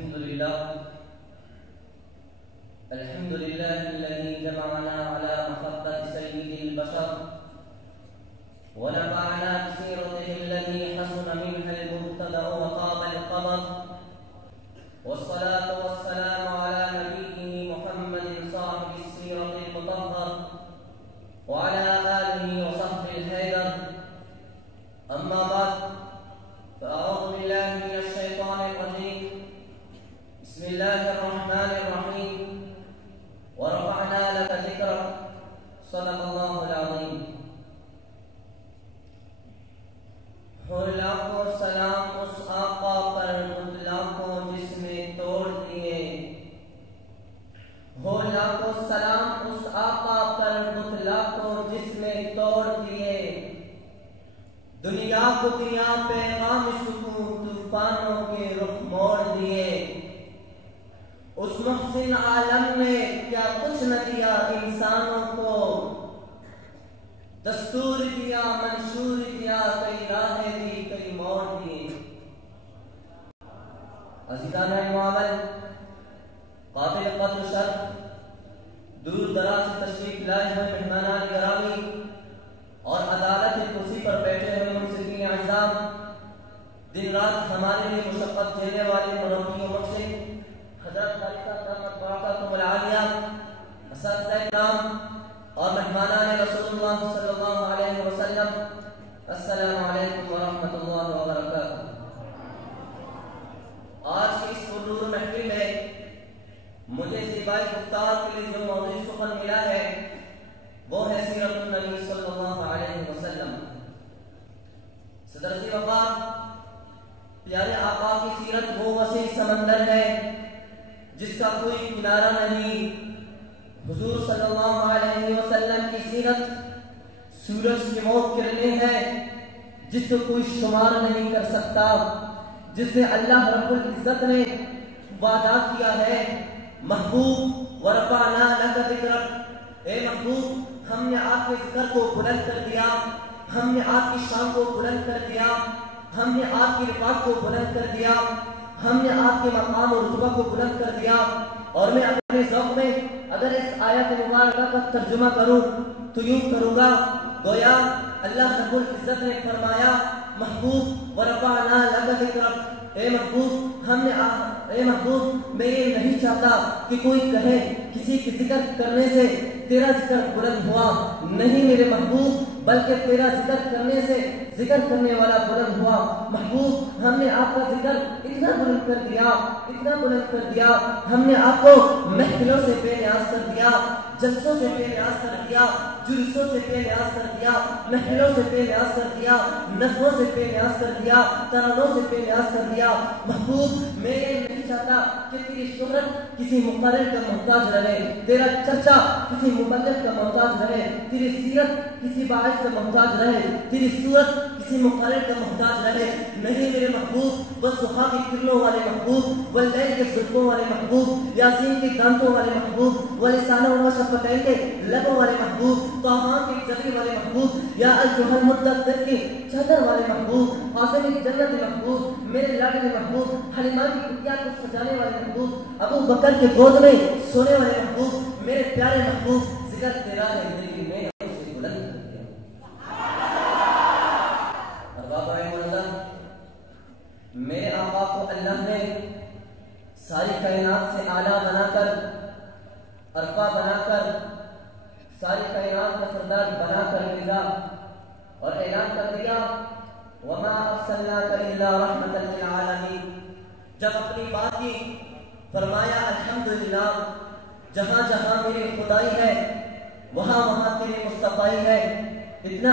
الحمد لله الذي جمعنا على محبة سيد البشر ونفعنا بسيرته التي حسن منها المبتدأ وطاب الخبر، والصلاة والسلام على نبيه محمد صاحب السيرة المطهر وعلى آله وصحبه الهيدر. أما بعد، فأعوذ بالله من الشيطان الرجيم. بسم الله الرحمن الرحيم. ورفعنا لك ذكرك. صدق الله العظيم. ہو لاکھوں سلام اس آقا پر لاکھوں جس نے توڑ دیے، ہو لاکھوں سلام اس آقا پر لاکھوں جس نے توڑ دیے، دنیا کو دیا پیغام سکون طوفانوں کے رخ موڑ دیے، اس محسن عالم نے کیا کچھ نہ دیا انسانوں کو، دستور دیا منشور دیا کئی راہیں دی کئی موڑ دیے۔ عزیزان معامل، قابل قدر شرف، دور دراز سے تشریف لائے ہوئے مہمانان گرامی اور عدالت کرسی پر بیٹھے ہوئے منصفین اعظام، دن رات ہمارے لیے مشقت جھیلنے والے مربی و مقصد حضرت خالصہ دامت برکاتہم العالیہ، اساتذہ کرام اور مہمانان رسول اللہ صلی اللہ علیہ وسلم، السلام علیکم ورحمۃ اللہ وبرکاتہ۔ آج کی اس پرنور محفل میں مجھے زیبائی گفتار کے لیے جو موضوع سخن ملا ہے وہ ہے سیرت النبی صلی اللہ علیہ وسلم۔ صدر ذی وقار پیارے آقا کی سیرت وہ وسیع سمندر ہے جس کا کوئی کنارہ نہیں۔ حضور صلی اللہ علیہ وسلم کی سیرت سورج کی وہ کرنیں ہیں جس کو کوئی شمار نہیں کر سکتا، جس سے اللہ رب العزت نے وعدہ کیا ہے، محبوب ورفعنا لک ذکرک، اے محبوب ہم نے آپ کے ذکر کو بلند کر دیا، ہم نے آپ کی شان کو بلند کر دیا، ہم نے آپ کی رفعت کو بلند کر دیا، ہم نے آپ کے مقام اور رتبہ کو بلند کر دیا۔ اور میں اپنے ذوق میں اگر اس آیت مبارکہ کا ترجمہ کروں تو یوں کروں گا، گویا اللہ رب العزت نے فرمایا محبوب ورفعنا لک ذکرک، اے محبوب میں یہ نہیں چاہتا کہ کوئی کہے کسی کی ذکر کرنے سے تیرا ذکر بلند ہوا، نہیں میرے محبوب، بلکہ تیرا ذکر کرنے سے ذکر کرنے والا بلند ہوا۔ محبوب ہم نے آپ کا ذکر اتنا بلند کر دیا، اتنا بلند کر دیا، ہم نے آپ کو محفلوں سے بے نیاز کر دیا، جلسوں سے بے نیاز کر دیا، جلسوں سے بے نیاز کر دیا، محفلوں سے بے نیاز کر دیا، نظموں سے بے نیاز کر دیا، ترانوں سے بے نیاز کر دیا۔ محبوب میں یہ نہیں چاہتا کہ تیری شہرت کسی مقرر کا محتاج رہے، تیرا چرچا کسی مبلغ کا محتاج رہے، تیری سیرت کسی باعث کا محتاج رہے، تیری صورت کسی مقرر کا محتاج رہے، نہیں میرے محبوب، بس صحا کی کرنوں والے محبوب، واللیل کے صدقوں والے محبوب، یاسین کے دانتوں والے محبوب، ولسانہ و شفتین کے لبوں والے محبوب، طٰہٰ کے جبی والے محبوب، یا ایھا المدثر کی چادر والے محبوب، قاسم کی جنت محبوب، میرے لاڈلے محبوب، حلیمہ کی کٹیا کو سجانے والے محبوب، ابو بکر کے گود میں سونے والے محبوب، میرے پیارے محبوب، ذکر تیرا ہے لیکن میں نے اسے بلند کر دیا۔ ارباب منظر، میرے آقا کو اللہ نے ساری کائنات سے اعلیٰ بنا کر، ارفع بنا کر، ساری کائنات کا سردار بنا کر بھیجا اور اعلان کر دیا وَمَا أَرْسَلْنَاكَ إِلَّا رَحْمَةً لِلْعَالَمِينَ۔ جب اپنی بات کی فرمایا الحمدللہ، جہاں جہاں میری خدائی ہے وہاں وہاں تیری مصطفائی ہے۔ اتنا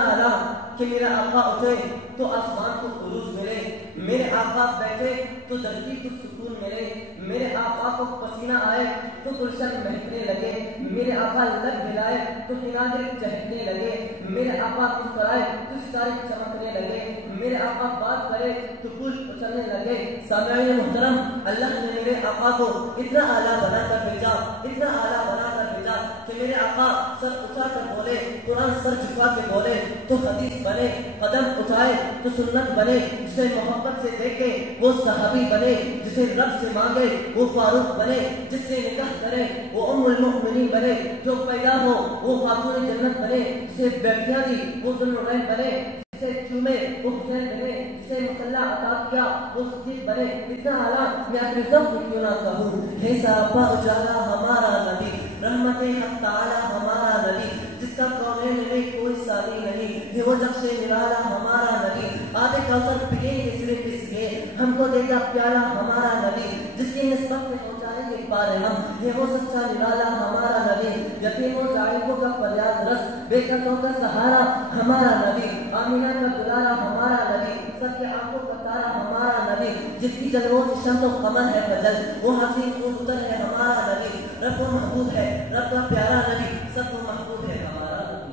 اعلیٰ کہ میرا آقا اٹھے تو آسمان کو عروج ملے، میرے آقا بیٹھے تو دھرتی کو سکون ملے، میرے آقا کو پسینہ آئے تو گلشن مہکنے لگے، میرے آقا لب ہلائے تو کنارے چہکنے لگے، میرے آقا مسکرائے تو ستارے چمکنے لگے، میرے آقا بات کرے تو پھول اچھلنے لگے۔ سامعین محترم، اللہ نے میرے آقا کو اتنا اعلیٰ بنا کر بھیجا، اتنا اعلیٰ بنا کر بھیجا کہ میرے آقا سر اٹھا کر بولے، قرآن سر جھکا کے بولے تو حدیث بنے، قدم اٹھائے تو سنت بنے، جسے محبت سے دیکھے وہ صحابی بنے، جسے رب سے مانگے وہ فاروق بنے، جس سے نکاح کرے وہ ام المؤمنین بنے، جو پیدا ہو وہ خاتون جنت بنے، جسے بیٹھیاں دی وہ ذوالنورین بنے، جسے چومے وہ حسین بنے، جسے مسلح عطا کیا وہ صدیق بنے۔ اتنا اعلیٰ میں اپنے ذوق میں کیوں نہ کہوں، ہے ساپا اجالا ہمارا نبی، رحمت حق تعالی ہمارا نبی، جس کا کونین میں کوئی ثانی نہیں، ہے وہ نقش نرالا ہمارا نبی، آدھے کوثر پیئیں گے صرف اس لیے ہم کو دے گا پیالہ ہمارا نبی، جس کی نسبت میں پہنچائیں گے پارے ہم، ہے وہ سچا نرالا ہمارا نبی، یتیموں ضعیفوں کا فریاد رس، بے قصوں کا سہارا ہمارا نبی، آمینہ کا دلارا ہمارا نبی، سب کے آنکھوں کا تارا ہمارا نبی، جس کی جلووں سے شمس و قمر ہے بدل، وہ حسین خوبصورت ہے ہمارا نبی، رب و محبوب ہے رب کا پیارا نبی، سب کو محبوب ہے ہمارا نبی۔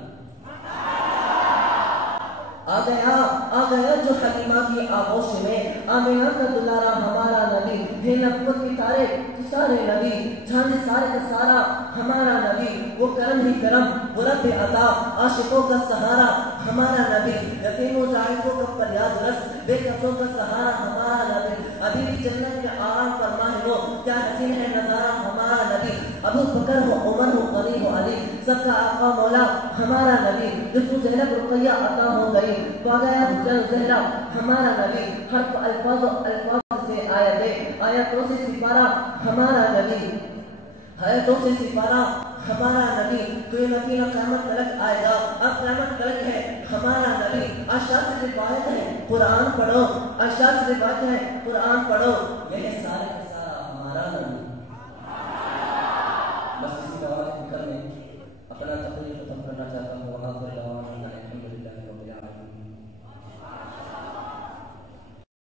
آ گیا جو حلیمہ کی آغوش میں، آمینہ کا دلارا ہمارا نبی، ہے نبوت کی تارے تو سارے نبی، جھانڈ سارے کا سارا ہمارا نبی، وہ کرم ہی کرم وہ رب عطا، عاشقوں کا سہارا ہمارا نبی، یتیموں ضعیفوں کا فریاد رس، بے قصوں کا سہارا ہمارا نبی، ابھی بھی جنت میں آرام فرما ہے وہ، کیا حسین ہے نظارہ ہمارا نبی، ابو بکر ہو عمر ہو غنی ہو علی، سب کا آقا مولا ہمارا نبی، جس کو زینب رقیہ عطا ہو گئی تو آ گیا حسین زہرا ہمارا نبی، حرف الفاظ سے آیتوں سے سپارہ ہمارا نبی، آیتوں سے سپارہ ہمارا نبی، تو یہ مدینہ قیامت تلک آئے گا، اب قیامت تلک ہے ہمارا نبی، اشعار سے روایت ہے قرآن پڑھو، اشعار سے روایت ہے قرآن پڑھو، یہ سارے کا سارا ہمارا نبی۔